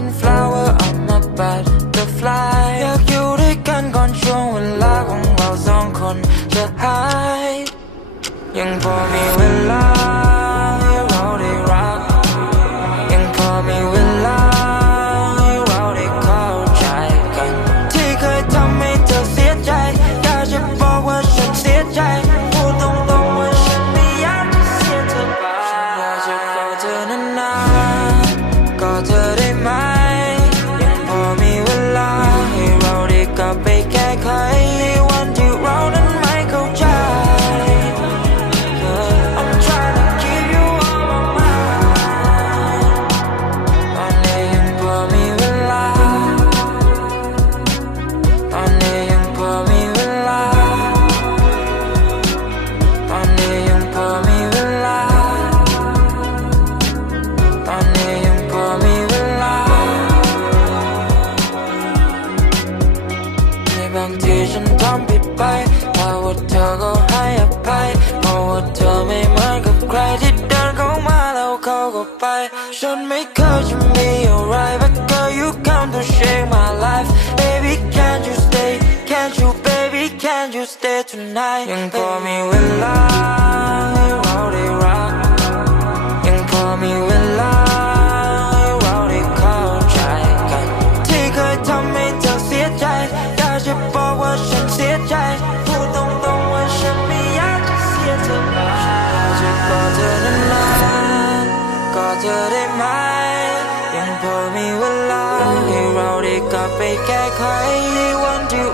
็น flower on my butterfly อยากอยู่ด้วยกันก่อนช่วงเวลาของเราสองคนจะหายยังพอมีเวลา 시즌 덤비빠이 타워 타고 하야빠이 너와 덤이 말고 크레딧 달고 말하고 고고빠이 Should me cause you me alright But girl you come to shake my life. Baby can't you stay? Can't you baby can't you stay tonight? And call me with love มีเวลาให้เราได้กลับไปแก้ไขในวันที่